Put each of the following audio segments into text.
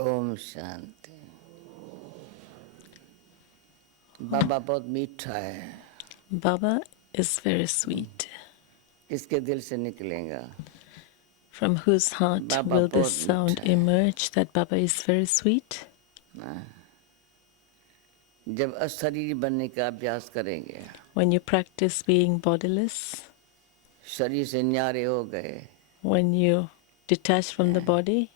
ओम शांति। बाबा बहुत मीठा है। Baba is very sweet. किसके दिल से निकलेगा? From whose heart Baba will this बहुत sound मीठा है। emerge that Baba is very sweet? जब अशरीरी बनने का अभ्यास करेंगे, When you practice being bodiless, शरीर से न्यारे हो गए, when you detach from the body,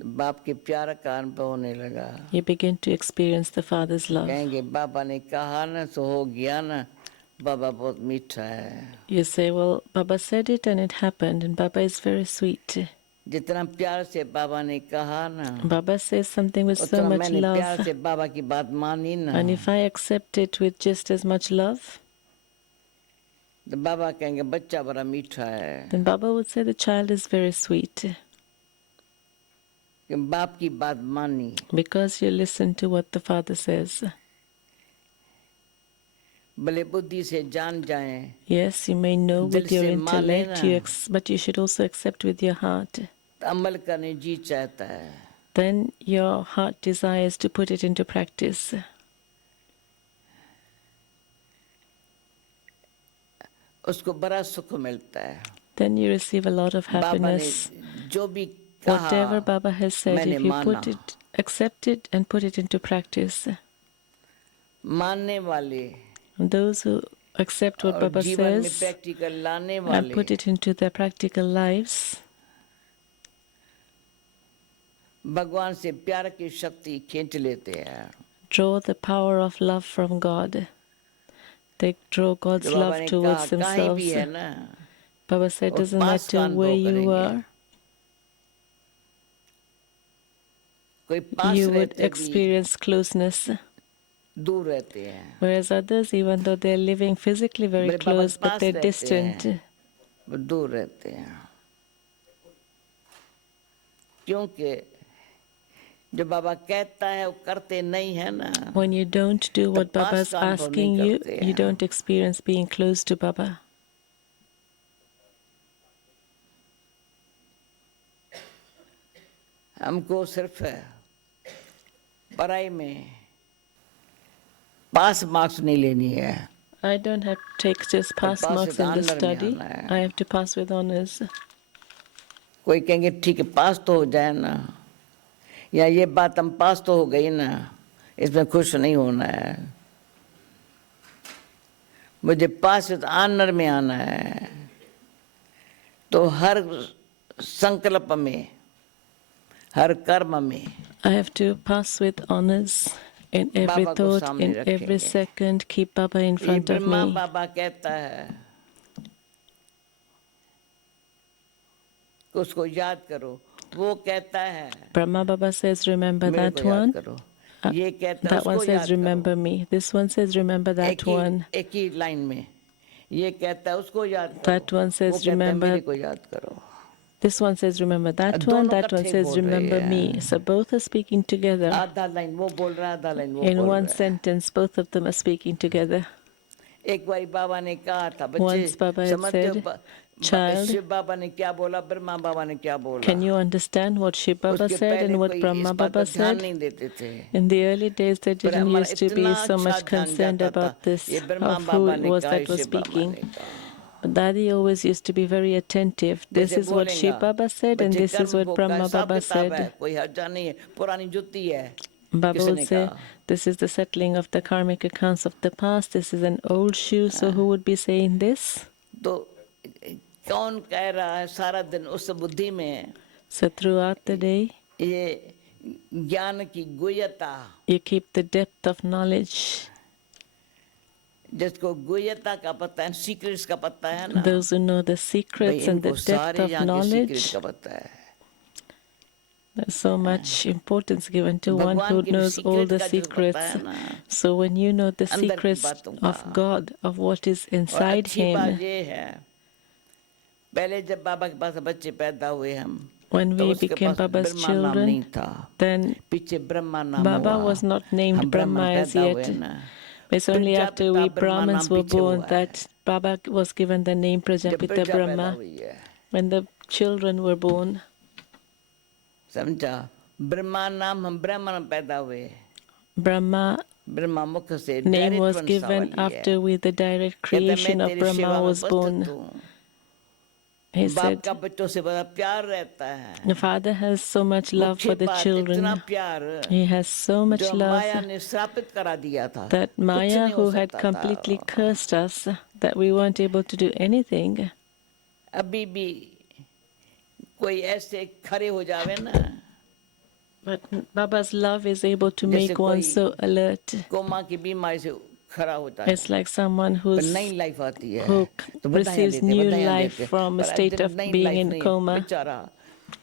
बाप के प्यार का अनुभव होने लगा। you begin to experience the Father's love. कहेंगे बाबा ने कहा ना सो हो गया ना, बाबा बहुत मीठा है। You say, well, Baba said it and it happened, and Baba is very sweet. जितना प्यार से बाबा ने कहा ना, Baba says something with so उतना much मैंने प्यार love, से बाबा की बात मानी ना, and if I accept it with just as much love, तो बाबा कहेंगे बच्चा बड़ा मीठा है। then Baba would say the child is very sweet कि बाप की बात मानी, because you listen to what the Father says. भले बुद्धि से जान जाएं, Yes, you may know दिल with your से मान intellect, लेना, but you should also accept with your heart. तो अमल करने जी चाहता है। Then your heart desires to put it into practice. उसको बड़ा सुख मिलता है। Then you receive a lot of बाबा ने happiness. जो भी Whatever कहा Baba has said, मैंने if you माना। accept it and put it into practice. मानने वाले Those who accept what और Baba जीवन में says प्रैक्टिकल लाने and वाले put it into their practical lives, भगवान से प्यार की शक्ति खींच लेते हैं। draw the power of love from God. They draw God's जो बाबा love ने कहा towards कहीं भी themselves. है ना, Baba said, और doesn't पास का matter where अनुभव you करेंगे। are, कोई पास you would रहते भी experience closeness. दूर रहते हैं, Whereas others, even though they're living physically very मेरे बाबा close, के but पास they're रहते distant. हैं, वो दूर रहते हैं। क्योंकि जो बाबा कहता है वो करते नहीं है ना, When you don't do what pass Baba's का अनुभव नहीं asking you, करते you हैं। don't experience being close to Baba. हमको सिर्फ पढ़ाई में पास मार्क्स नहीं लेनी है, I don't have to take just pass pass marks in the honour में study. आना है। I have to pass with honors. कोई कहेंगे ठीक है पास तो हो जाए ना, या ये बात हम पास तो हो गई ना, इसमें खुश नहीं होना है, मुझे पास विद ऑनर में आना है। तो हर संकल्प में, हर कर्म में I have to pass with honors in every बाबा को thought, सामने in every रखेंगे। second. Keep Baba in ये front of ब्रह्मा me. बाबा कहता है कि उसको याद करो, वो कहता है Brahma Baba says, remember मेरे को that याद one. करो, ये कहता है That one उसको याद says, करो। remember me. This one says, remember that one. एक ही लाइन में ये कहता है उसको याद करो, That one वो says, कहता है मेरे remember. को याद करो। This one says, remember that one. दोनों That one इकट्ठे says, बोल रहे remember me. हैं, So both are speaking together. आधा लाइन वो बोल रहा है, आधा लाइन वो In बोल one रहा है। sentence, both of them are speaking together. एक बार बाबा ने कहा था, बच्चे Once Baba had समझते हो said, child, शिव बाबा ने क्या बोला, ब्रह्मा बाबा ने क्या बोला। can you understand what Shiv Baba उसके said पहले and what कोई इस Brahma बात पर Baba ध्यान said? नहीं देते थे, In the early days, they पर didn't हमारा used to इतना be so अच्छा much जान concerned जाता था, about this, ये Brahma of who Baba it ने was कहा, that was Shiv Baba speaking. ने कहा। But Dadi always used to be very attentive. This जैसे is what बोलेगा Shiv Baba said and बच्चे this is कर्म what भोग का Brahma हिसाब Baba किताब है, said. कोई हर्जा नहीं है, पुरानी जुत्ती है, Baba would किसने say, कहा। this is the settling of the karmic accounts of the past. This is an old shoe. So who would be saying this? तो कौन कह रहा है सारा दिन उस बुद्धि में, So throughout the day, ये ज्ञान की गुह्यता, you keep the depth of knowledge. जिसको गुह्यता का पता है, सीक्रेट्स का पता है ना, Those who know the भाई secrets and the इनको depth सारे of यहाँ के सीक्रेट knowledge, का पता है। there's so much importance given to one भगवान who के भी knows all सीक्रेट the का जो पता secrets. है ना, So when you know the अंदर की secrets बातों of का। God, of what is और inside अच्छी बात Him, ये है, पहले जब बाबा के पास बच्चे पैदा हुए हम, when तो we उसके became पास Baba's ब्रह्मा नाम नहीं children, था, then पीछे ब्रह्मा नाम Baba हुआ, was not named हम ब्राह्मण Brahma as पैदा हुए yet. ना, It's only after Prajapita we Brahma नाम Brahmins were पीछे born हुआ है। that Baba was given the name जब Prajapita प्रजा पैदा Brahma. हुई है, When the children were born, समझा? ब्रह्मा नाम हम ब्राह्मण पैदा हुए, Brahma ब्रह्मा मुख से name डायरेक्ट was given वंशावली है। after with the direct कहता मैं creation of तेरी Brahma सेवा में was born. उपस्थित हूँ। He बाप said, का बच्चों से बड़ा प्यार रहता the है। father has so much love मुख्य for the बात इतना children. प्यार He has so much जो love माया ने श्रापित करा दिया था, that कुछ Maya, नहीं हो who had सकता completely था। cursed us, that we weren't able to do anything. अभी भी कोई ऐसे खड़े हो जावे ना, But Baba's love is able to जैसे make one कोई so alert. कोमा की बीमारी से खड़ा होता है, It's like someone पर नई लाइफ आती है who तो बधाइयाँ receives देते, new बधाइयाँ life देते, from a पर state of नई being लाइफ in नहीं, coma. बेचारा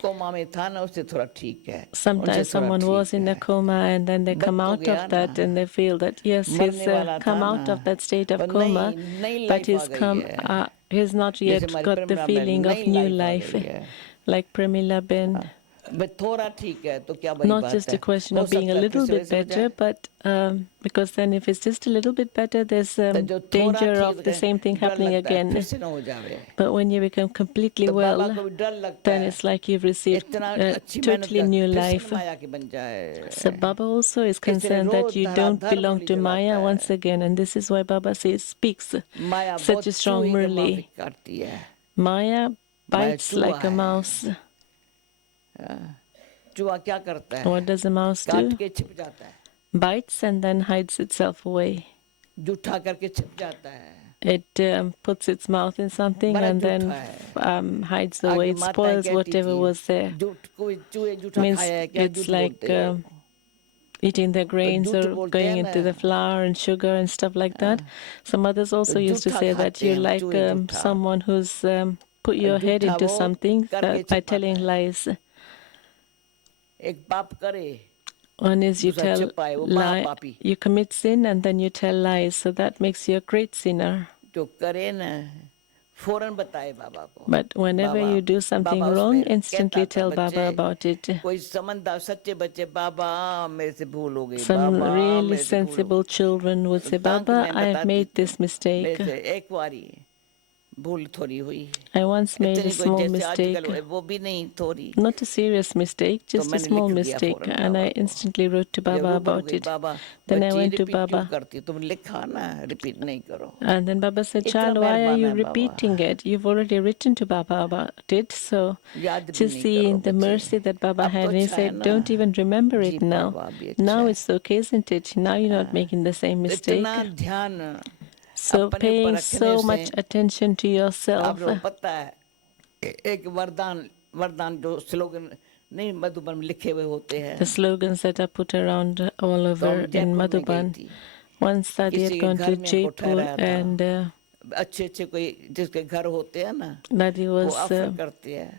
कोमा में था ना, उससे थोड़ा ठीक है, उनसे Sometimes थोड़ा someone was ठीक in a है। coma and then they come बद तो out गया of ना, that and they feel that yes, he's मरने वाला come था out ना, of that state of पर coma, नई but लाइफ आ he's गई है। he's not जैसे yet हमारे got the प्रेमरा में feeling of नई new लाइफ आ life, गई है। like Premila Ben. बस थोड़ा ठीक है तो क्या बड़ी Not बात just a है, question हो of being a सकता है फिर little से bit वैसे हो better, जाए। but because then if it's just a little bit better, there's तो जो थोड़ा danger of ठीक the है, same thing डर happening लगता है फिर again. से ना हो जावे, But when you become completely तो बाबा well, को भी डर लगता then है it's like you've received इतना a अच्छी मेहनत totally कर new फिर से life. माया की बन जाए, So Baba also is इसलिए concerned that rose you don't धराधर belong Murali to चलाता Maya once है। again, and this is why Baba speaks Maya such बहुत a strong चूहे के Murli. माफिक काटती है, Maya माया bites चूहा like a है। mouse. चूहा क्या करता What है, does a mouse काट do? के छिप जाता है, Bites and then hides itself away. जूठा करके छिप जाता है, It puts its mouth in something बड़ा and जूठा then है। hides away. आगे It माताएं spoils कहती whatever थी, was there. झूठ कोई चूहे जूठा Means खाया है क्या, it's झूठ like बोलते हो, eating the तो grains झूठ or बोलते going हैं into the ना, flour and sugar and stuff like that. Some others तो also used to जूठा say that खाते you're हैं like चूहे जूठा, someone who's put और your head जूठा into वो something करके by छिपाता telling है। lies. एक पाप करे, One is you दूसरा tell छिपाए, वो lie, महापापी। you commit sin and then you tell lies. So that makes you a great sinner. जो करे ना फौरन बताए बाबा को, But whenever Baba you do something Baba wrong, उसमें instantly कहता था tell बच्चे, Baba about it. कोई समझदार सच्चे बच्चे, बाबा मेरे से भूल हो गई, Some बाबा really मेरे से भूल हो sensible children would गई, say, तांक Baba, मैं I have बताती made थी, this mistake. मेरे से एक बारी भूल थोड़ी हुई, I once made a इतनी कोई small जैसे mistake. आजकल वो भी नहीं, थोड़ी, Not a serious mistake, तो just a मैंने small लिख दिया mistake. फौरन And बाबा I को, instantly wrote to जब Baba रूबरू हो about गई, it. बाबा Then I बच्ची went to रिपीट क्यों Baba. करती, तुम लिखा ना, रिपीट नहीं करो, And then Baba said, इतना Child, why are मेहरबान you है बाबा, repeating it? You've already written to Baba about it. So याद भी just नहीं करो seeing the बच्चे, mercy that Baba अब तो had, and he अच्छा है said, ना, Don't even remember ji it now. बाबा भी अच्छा Now है, it's okay, isn't it? Now you're not making the same तो इतना mistake. ध्यान So अपने ऊपर paying रखने so से much attention to आप yourself. लोग पता है, एक वरदान वरदान जो स्लोगन नहीं मधुबन में लिखे हुए होते हैं, The slogans that are put around all तो over हम in जयपुर में गई Madhuban. थी, Once Dadi had किसी के gone घर to में हमको Jaipur ठहराया था, and अच्छे अच्छे कोई जिसके घर होते हैं ना, Dadi वो was ऑफर करते हैं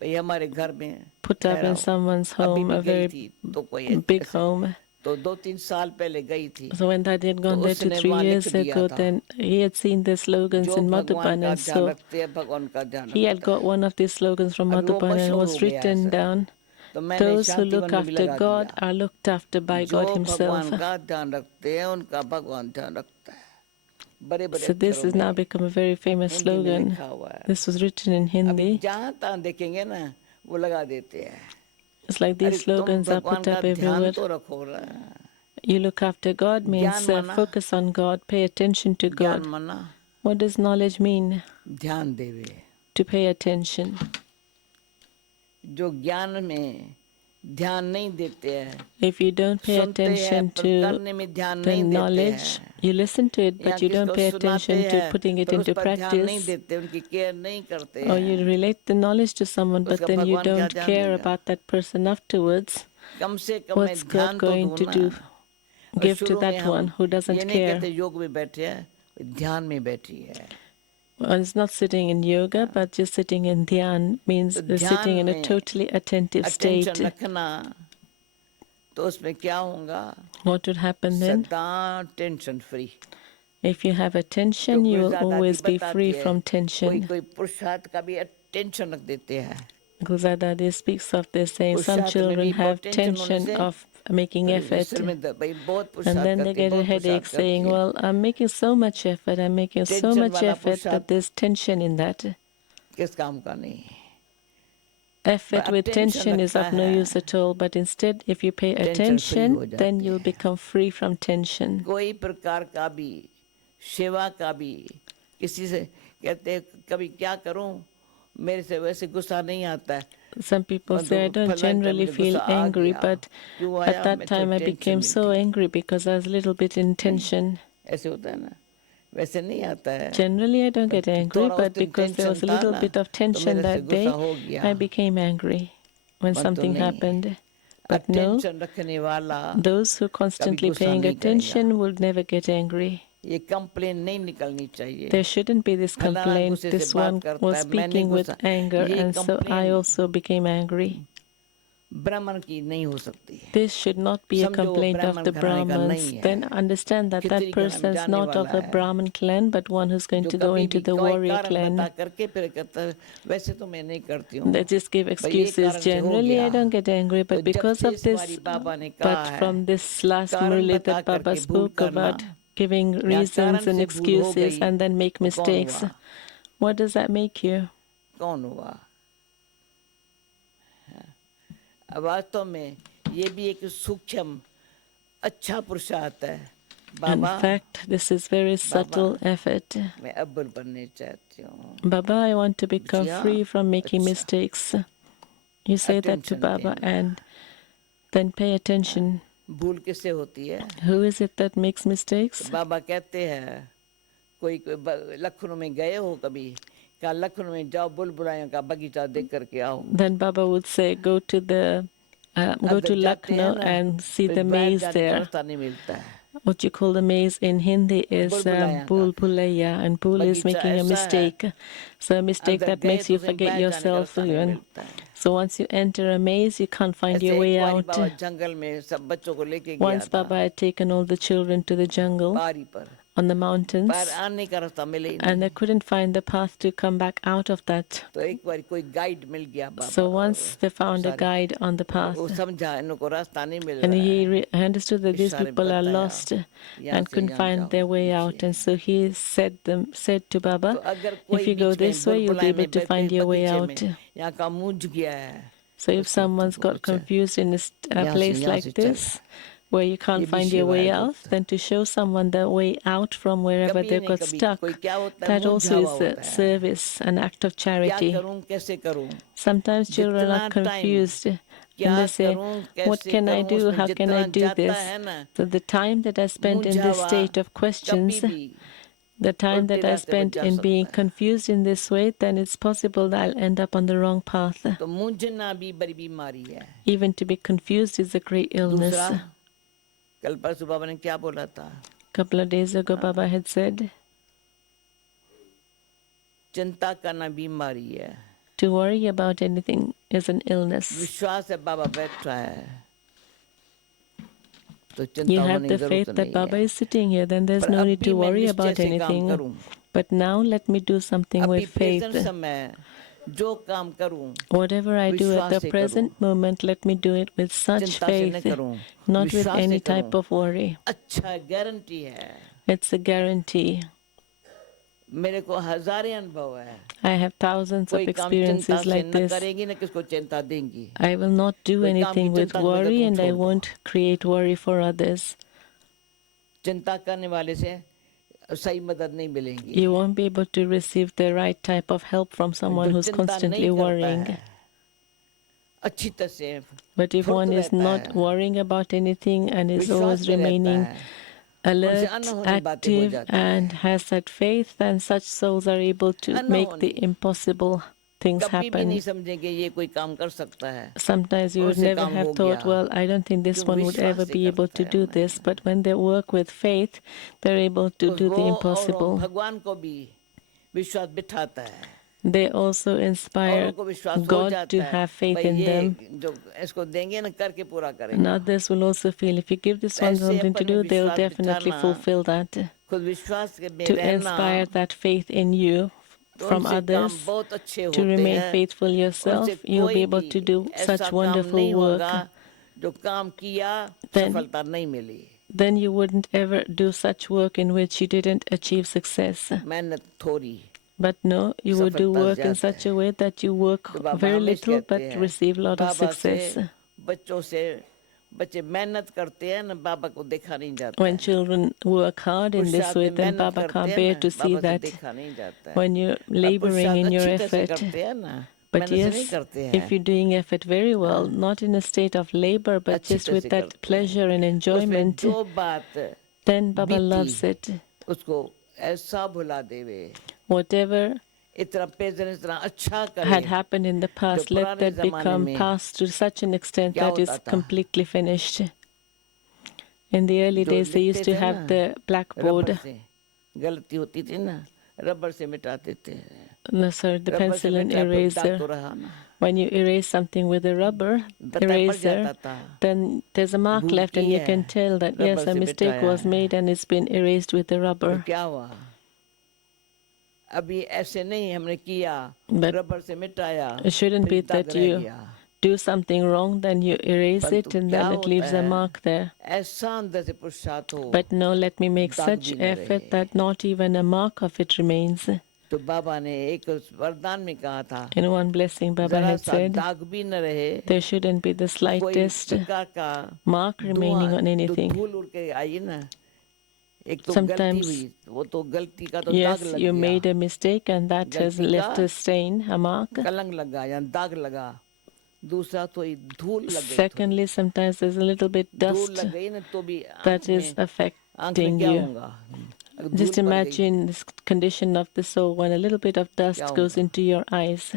भाई हमारे घर में put up in ठहराओ, someone's अभी home, भी a गई very थी तो कोई big ऐसे, home. तो 2-3 साल पहले गई थी, So when Dadi had तो gone there उसने 2-3 वहाँ लिख years दिया ago, था, then he had seen the slogans जो in भगवान Madhuban, का and ध्यान so रखते हैं भगवान का ध्यान he had रखता got है, one of these slogans from अभी वो Madhuban and it मशहूर was हो गया written ऐसा, down. तो मैंने Those who look शांतिवन में भी after लगा God दिया, are looked after by जो God Himself. भगवान का ध्यान रखते हैं उनका भगवान ध्यान रखता है, बड़े बड़े So this अक्षरों has now में become a very famous Hindi में slogan. लिखा हुआ है, This was written in अभी Hindi. जहाँ तहाँ देखेंगे ना वो लगा देते हैं, It's like अरे these तुम slogans are भगवान put का up ध्यान everywhere. तो रखो ना, You look after God ज्ञान means माना, focus on God, pay attention to ज्ञान God. माना What does knowledge mean? ध्यान देवे, To pay attention. जो ज्ञान में ध्यान नहीं देते हैं, If you don't pay सुनते हैं attention पर to करने में ध्यान the नहीं देते knowledge, हैं, you listen to it, या but you don't किसको pay सुनाते attention to हैं putting it पर उस into पर ध्यान नहीं practice. देते, उनकी केयर नहीं करते Or हैं, you relate the knowledge to someone, but उसका then you भगवान क्या don't ध्यान care देगा, about that person afterwards. कम से कम मैं What's God ध्यान तो going दूँ to ना, do? और Give to शुरू में that हम one who ये doesn't नहीं कहते care. योग में बैठे हैं, ध्यान में बैठी है, One is not sitting in yoga, but just sitting in dhyan means तो they're ध्यान sitting in a में totally attentive अटेंशन state. रखना, तो उसमें क्या होगा, What would happen then? सदा tension free, If you have तो attention, you will गुरजा दादी always be बताती free है, from कोई tension. कोई पुरुषार्थ का भी टेंशन रख देते हैं, Gulzar Dadi speaks of this, saying some पुरुषार्थ में children भी बहुत have टेंशन होने tension से of making effort, सिर में भाई बहुत and पुरुषार्थ then they करती है, get a बहुत headache पुरुषार्थ करती saying, है, well, I'm making so much effort, I'm making so tension much वाला effort, but पुरुषार्थ there's tension in that. किस काम का नहीं, effort with tension is of no use at all, but instead, if you pay attention, then you'll become free from tension. कोई प्रकार का भी सेवा का भी किसी से कहते कभी क्या करूं मेरे से वैसे गुस्सा नहीं आता है. Some people say, I don't generally feel angry, but at that time I became so angry because I was a little bit in tension. ऐसे होता है ना, वैसे नहीं आता है. Generally, I don't get angry, but because there was a little bit of tension that day, I became angry when something happened. But no, those who constantly paying attention will never get angry. ये complain नहीं निकलनी चाहिए. There shouldn't be this complaint. This one was speaking with anger, and so I also became angry. ब्राह्मण की नहीं हो सकती. This should not be a complaint of the Brahmins. Then understand that that person is not of a Brahmin clan, but one who's going to go into the warrior clan. They just give excuses. Generally, I don't get angry, but because of this, but from this last Murli that Baba spoke about giving reasons and excuses and then make mistakes, what does that make you? कौन हुआ? वास्तव में ये भी एक सूक्ष्म अच्छा पुरुषार्थ है. In fact, this is very subtle effort. मैं अव्वल बनने चाहती हूँ. Baba, I want to become free from making mistakes. You say that to Baba and then pay attention. भूल किससे होती है? Who is it that makes mistakes? बाबा कहते हैं कोई लखनऊ में गए हो कभी का लखनऊ में जाओ बुलबुलायों का बगीचा देख करके आओ. Then Baba would say, go to Lucknow and see the maze there. What you call the maze in Hindi is bulbulaya, and bul is making a mistake. So a mistake that makes you forget yourself even. So once you enter a maze, you can't find your way out. Once Baba had taken all the children to the jungle, on the mountains, and they couldn't find the path to come back out of that. So once they found a guide on the path, and he understood that these people are lost and couldn't find their way out, and so he said to Baba, if you go this way, you'll be able to find your way out. So if someone's got confused in a place like this, where you can't find your way out, then to show someone the way out from wherever they got stuck, that also is a service, an act of charity. Sometimes children are confused and they say, what can I do? How can I do this? So the time that I spent in this state of questions, the time that I spent in being confused in this way, then it's possible that I'll end up on the wrong path. Even to be confused is a great illness. कल परसों बाबा ने क्या बोला था? Couple of days ago, Baba had said, चिंता करना बीमारी है. To worry about anything is an illness. विश्वास है बाबा बैठा है. तो चिंता You have होने the की faith जरूरत that नहीं Baba है. is sitting here, then there's no need to worry about anything. But now let me do something with faith. जो काम करूं, whatever I do at the present moment, let me do it with such faith, not with any type of worry. अच्छा guarantee है. It's a guarantee. मेरे को हजारों अनुभव है. I have thousands of experiences like this. करेगी ना किसको चिंता देंगी. I will not do anything with worry, and I won't create worry for others. चिंता करने वाले से सही मदद नहीं मिलेगी. You won't be able to receive the right type of help from someone who's constantly worrying. अच्छी तरह से. But if one is not worrying about anything and is always remaining alert, active, and has that faith, then such souls are able to make the impossible things happen. Sometimes you would never have thought, well, I don't think this one would ever be able to do this, but when they work with faith, they're able to do the impossible. They also inspire God to have faith in them. And others will also feel, if you give this one something to do, they'll definitely fulfill that. To inspire that faith in you from others, to remain faithful yourself, you'll be able to do such wonderful work. Then you wouldn't ever do such work in which you didn't achieve success. But no, you would do work in such a way that you work very little but receive a lot of success. When children work hard in this way, then Baba can't bear to see that. When you're laboring in your effort, but yes, if you're doing effort very well, not in a state of labor, but just with that pleasure and enjoyment, then Baba loves it. Whatever had happened in the past, let that become past to such an extent that it's completely finished. In the early days, they used to have the blackboard. No, sir, the pencil and eraser. When you erase something with a rubber eraser, then there's a mark left and you can tell that, yes, a mistake was made and it's been erased with the rubber. But it shouldn't be that you do something wrong, then you erase it and then it leaves a mark there. But no, let me make such effort that not even a mark of it remains. In one blessing, Baba had said, there shouldn't be the slightest mark remaining on anything. Sometimes, yes, you made a mistake and that has left a stain, a mark. Secondly, sometimes there's a little bit dust that is affecting you. Just imagine this condition of the soul when a little bit of dust goes into your eyes.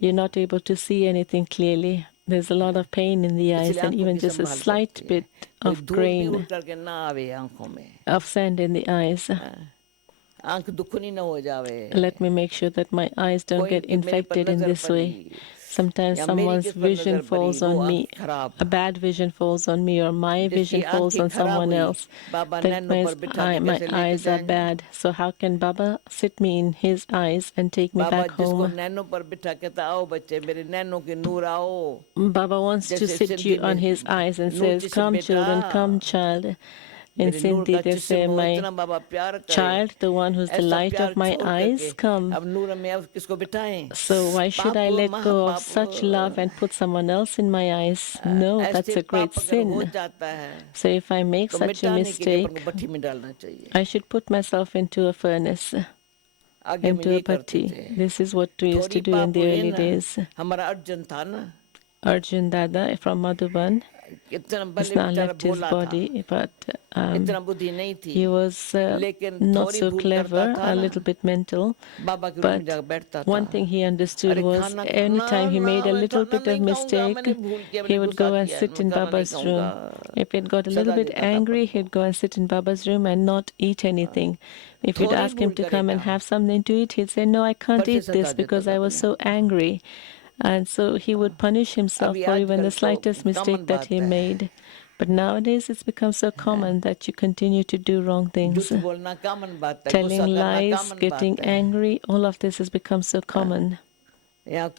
You're not able to see anything clearly. There's a lot of pain in the eyes and even just a slight bit of grain of sand in the eyes. Let me make sure that my eyes don't get infected in this way. Sometimes someone's vision falls on me, a bad vision falls on me, or my vision falls on someone else. That means my eyes are bad. So how can Baba sit me in his eyes and take me back home? Baba wants to sit you on his eyes and says, come children, come child. In Sindhi, they say, my child, the one who's the light of my eyes, come. So why should I let go of such love and put someone else in my eyes? No, that's a great sin. So if I make such a mistake, I should put myself into a furnace, into a bhatti. This is what we used to do in the early days. Arjun Dada from Madhuban has now left his body, but he was not so clever, a little bit mental. But one thing he understood was anytime he made a little bit of mistake, he would go and sit in Baba's room. If he got a little bit angry, he'd go and sit in Baba's room and not eat anything. If you'd ask him to come and have something to eat, he'd say, no, I can't eat this because I was so angry. And so he would punish himself for even the slightest mistake that he made. But nowadays it's become so common that you continue to do wrong things. Telling lies, getting angry, all of this has become so common. Or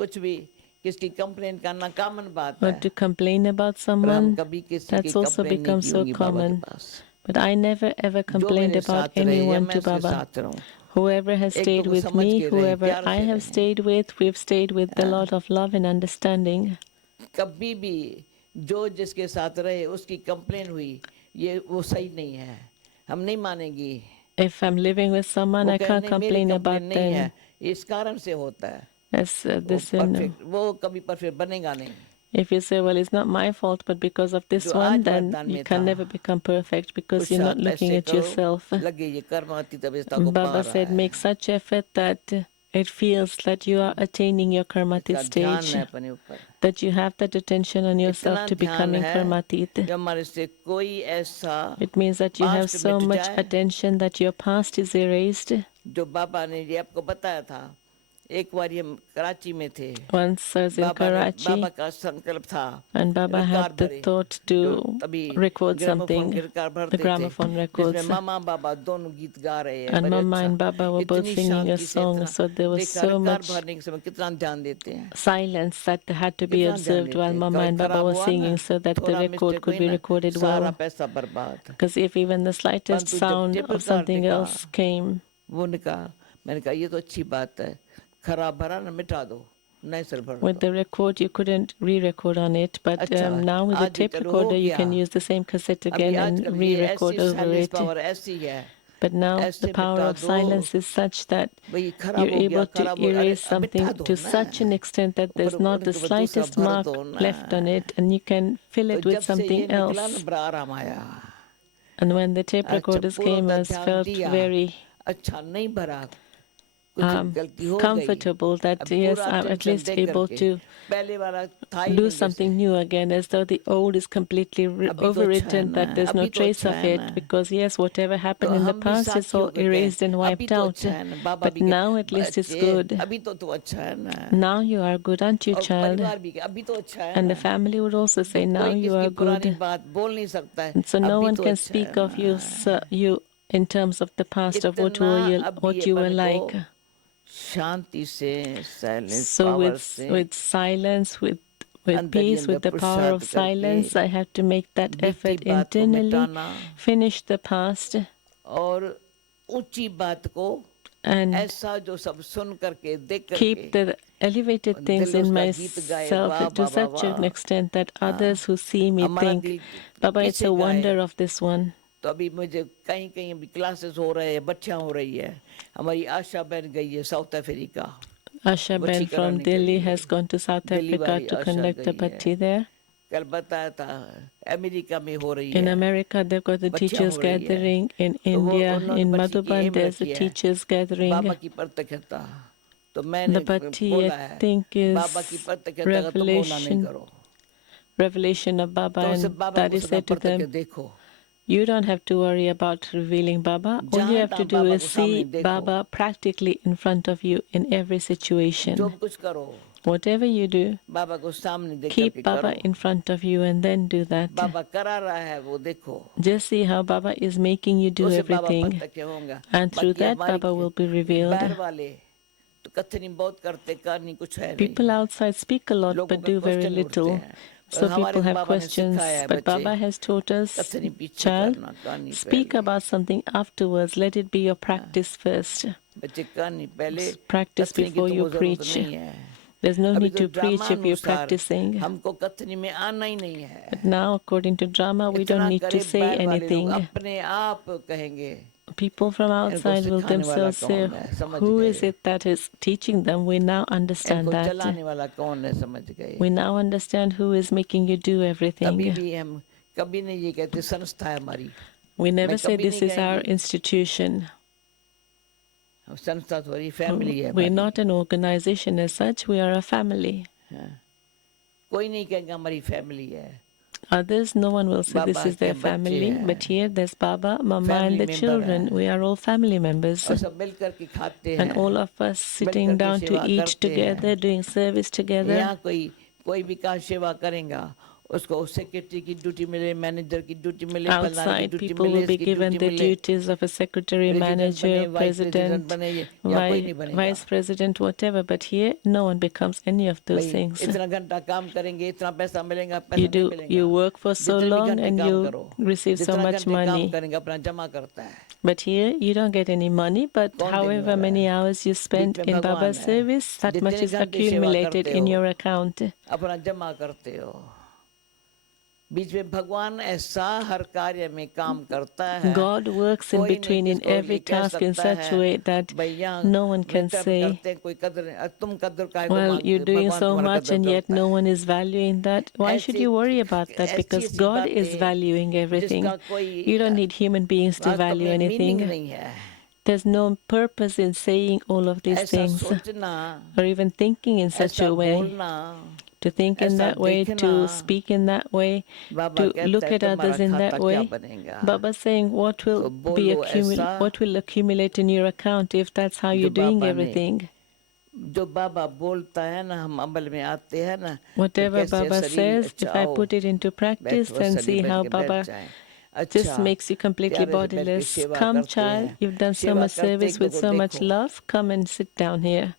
to complain about someone, that's also become so common. But I never ever complained about anyone to Baba. Whoever has stayed with me, whoever I have stayed with, we've stayed with a lot of love and understanding. If I'm living with someone, I can't complain about them. As this if you say, well, it's not my fault, but because of this one, then you can never become perfect because you're not looking at yourself. Baba said, make such effort that it feels that you are attaining your karmatit stage, that you have that attention on yourself to becoming karmatit. It means that you have so much attention that your past is erased. Once I was in Karachi, and Baba had the thought to record something, the gramophone records. And Mama and Baba were both singing a song, so there was so much silence that had to be observed while Mama and Baba were singing so that the record could be recorded well. Because if even the slightest sound of something else came, मैंने कहा ये तो अच्छी बात है, खराब भरा ना मिटा दो, नए सिर भर With दो. the record, you couldn't re-record on it, but अच्छा, now with the आज tape चलो हो recorder, you गया. can use the same cassette अभी again and आजकल ये re-record ऐसी over साइलेंस it. पावर ऐसी है, But now the ऐसे power मिटा of दो, silence is such that भाई खराब you're हो गया, able to खराब हो, अरे erase अब मिटा something दो to ना, such an extent that there's not the उनके ऊपर दूसरा slightest भर mark दो ना. left on it, and you can fill तो it with जब से ये something निकला ना else. बड़ा आराम आया. And when the tape अच्छा recorders पूरा came, I ध्यान felt दिया, very अच्छा नहीं भरा, कुछ गलती हो गई, comfortable that अब yes, पूरा I'm at tension least they able करके, to पहले वाला था ही do नहीं जैसे. something new again, as though the old is completely अभी तो अच्छा है overwritten, ना, that there's no अभी तो trace अच्छा of है it, ना. because yes, whatever तो happened in the हम भी past is all साथियों को erased कहें and अभी wiped तो out. अच्छा है ना, बाबा But भी कहे now at least it's बच्चे good. अभी तो अच्छा है ना, Now you are good, aren't you, और child? परिवार भी कहे अभी तो अच्छा है And ना. the family would also तो say, now कोई you किसकी are पुरानी good. बात बोल नहीं सकता है, And so no अभी one तो can अच्छा है speak of you, ना. you in terms of the past, of what इतना were you, अभी what you were upon like. को शांति से, साइलेंस So पावर से, with silence, with अंदर ही peace, अंदर with the power पुरुषार्थ of करके silence, I have to make that बीती effort बात को internally, मिटाना finish the past, और ऊंची बात को and ऐसा जो सब सुन करके देख करके keep the elevated things दिल in उसका गीत गाए, myself वाह to वाह वाह such an वाह. extent that others who see me हमारा think, दिल Baba, it's किसे a गाए. wonder of this one. तो अभी मुझे कहीं कहीं अभी क्लासेस हो रहे हैं, बच्चियां हो रही है. हमारी आशा बहन गई है साउथ अफ्रीका, Asha Ben बच्ची from कराने के Delhi लिए. has gone to South Delhi Africa वाली to आशा conduct a गई है. bhatti there. कल बताया था अमेरिका में हो रही In है, America, they've got the बच्चियां teachers हो रही है. gathering. In तो वो India, उन्होंने in बच्ची की Madhuban, एम there's a रखी है teachers बाबा gathering. की प्रत्यक्षता. तो The मैंने bhatti, I बोला है think, बाबा की is प्रत्यक्षता का तुम बोला नहीं करो, revelation of Baba, तो उसे and बाबा को Daddy सदा said to प्रत्यक्ष them, देखो. you don't have to worry about revealing Baba. All you जहाँ have to तहाँ do बाबा is को सामने see देखो, Baba practically in front of you in every जो situation. कुछ करो Whatever you do, बाबा को सामने देख करके keep Baba करो. in front of you and then do that. बाबा करा रहा है वो देखो, Just see how Baba is making you तो do उसे बाबा everything. प्रत्यक्ष होगा. And through बाकी that, हमारी Baba will be revealed. बैर वाले तो कथनी बहुत करते, करनी कुछ है नहीं. People outside speak a lot लोगों but के do very क्वेश्चन उठते little. हैं, पर So हमारे people को have बाबा ने questions. सिखाया है But बच्चे, Baba has taught us, कथनी पीछे child, करना, कहानी speak पहले. about something afterwards. Let it be your practice first. बच्चे कहानी पहले, Practice कथनी की before तो you वो जरूरत preach. नहीं है. There's no अभी need तो to preach if you're ड्रामानुसार practicing. हमको कथनी में आना ही नहीं है. But now, according to drama, we don't इतना need करे to say बैर वाले लोग anything. अपने आप कहेंगे, People from इनको outside will सिखाने वाला themselves say, कौन है, समझ who गए. is it that is teaching them? We now understand इनको that. चलाने वाला कौन है, समझ गए. We now understand who is making you do कभी everything. भी हम कभी नहीं ये कहते संस्था है हमारी. We never मैं say कभी this नहीं is our कहेंगे. institution. हम संस्था थोड़ी फैमिली है We're हमारी. not an organization as such, we are a family. हाँ. कोई नहीं कहेगा हमारी फैमिली है. Others, no one will say this Baba is के their बच्चे family, हैं, but here there's Baba, Mama, family and the member children. हैं, We are all family members. और सब मिल करके खाते And हैं, all of us mill sitting करके down to सेवा eat करते together, हैं. doing service together. यहाँ कोई भी का सेवा करेगा, उसको सेक्रेटरी की ड्यूटी मिले, मैनेजर की ड्यूटी मिले, फलाने की Outside, ड्यूटी people मिले, will be इसकी given ड्यूटी the मिले, duties of a secretary, president बने, manager, वाइस प्रेसिडेंट president, बने, यहाँ कोई नहीं बनेगा. vice president, whatever. But here, no one becomes any of those भाई things. इतना घंटा काम करेंगे, इतना पैसा मिलेगा, You पैसा नहीं do, मिलेगा. you work for so जितने भी long घंटे and काम you करो, receive so जितना much घंटे काम money. करेंगे अपना जमा करता है. But here, you don't get any money, but कौन देने however वाला many है? hours you spend बीच में in भगवान Baba's है. service, that much जितने is घंटे सेवा accumulated करते in हो, your account. अपना जमा करते हो. बीच में भगवान ऐसा हर कार्य में काम करता है, God works in कोई नहीं between in किसको ये every कह task in सकता such a है, way that भाई यहाँ no one can winter say, करते हैं, कोई कदर नहीं, तुम कदर काहे को well, मांगते you're हो, doing भगवान so तुम्हारा much कदर and yet करता no है. one is valuing that. Why should ऐसी you worry about that? ऐसी Because ऐसी God is बातें valuing everything. जिसका कोई You don't need human beings to वास्तव value में मीनिंग anything. नहीं है. There's no purpose in saying all of these ऐसा things सोचना, or even thinking in such ऐसा a way. बोलना, To think in ऐसा that way, देखना, to speak in that way, Baba to कहता look है at others तुम्हारा in खाता that क्या way. बनेगा. Baba's saying what will तो be बोलो ऐसा what will accumulate in your account if that's how जो you're doing बाबा ने, everything. जो बाबा बोलता है ना, हम अमल में आते हैं ना, तो Whatever कैसे Baba शरीर says, अच्छा if I हो, put it into practice, बैठो then सली see बन how के बैठ Baba जाए. just अच्छा, makes you completely प्यारे से बैठ के bodiless. सेवा Come, करते child, हैं. you've done so सेवा much करते service ही with तो so much देखो, love. Come and sit down here.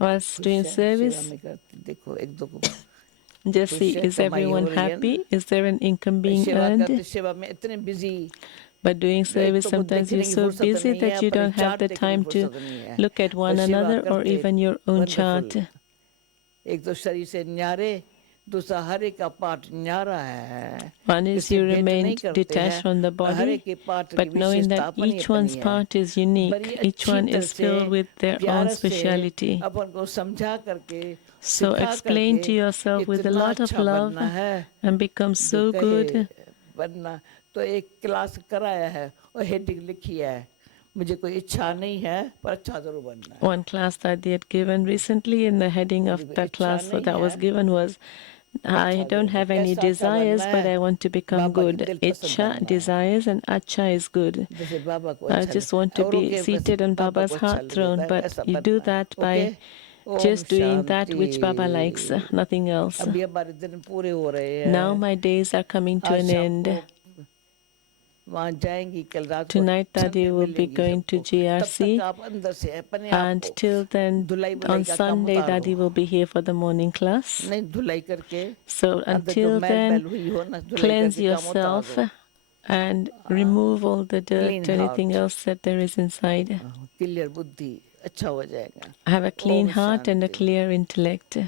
Whilst खुश doing है सेवा service, में करते, देखो एक दो को just खुश see, है, is कमाई हो everyone रही है ना. happy? Is there an income being सेवा करते earned? सेवा में इतने busy, But doing service, sometimes you're so busy that you don't have the time to look at one another or even your own chart. एक तो शरीर से न्यारे, दूसरा हर एक का पार्ट न्यारा है. One is you remain detached from the body, but knowing that each one's part is unique, each one is filled with their own speciality. अपन को समझा करके, So explain to yourself with a lot of love and become so good. बनना तो एक class कराया है और heading लिखी है, मुझे कोई इच्छा नहीं है पर अच्छा जरूर बनना है. One class that they had given recently, in the heading of the class that was given was, I don't have any desires, but I want to become good. Ichha, desires, and acha is good. I just want to be seated on Baba's heart throne, but you do that by just doing that which Baba likes, nothing else. Now my days are coming to an end. Tonight Dadi will be going to GRC, and till then on Sunday Dadi will be here for the morning class. So until then, cleanse yourself and remove all the dirt, anything else that there is inside. Have a clean heart and a clear intellect.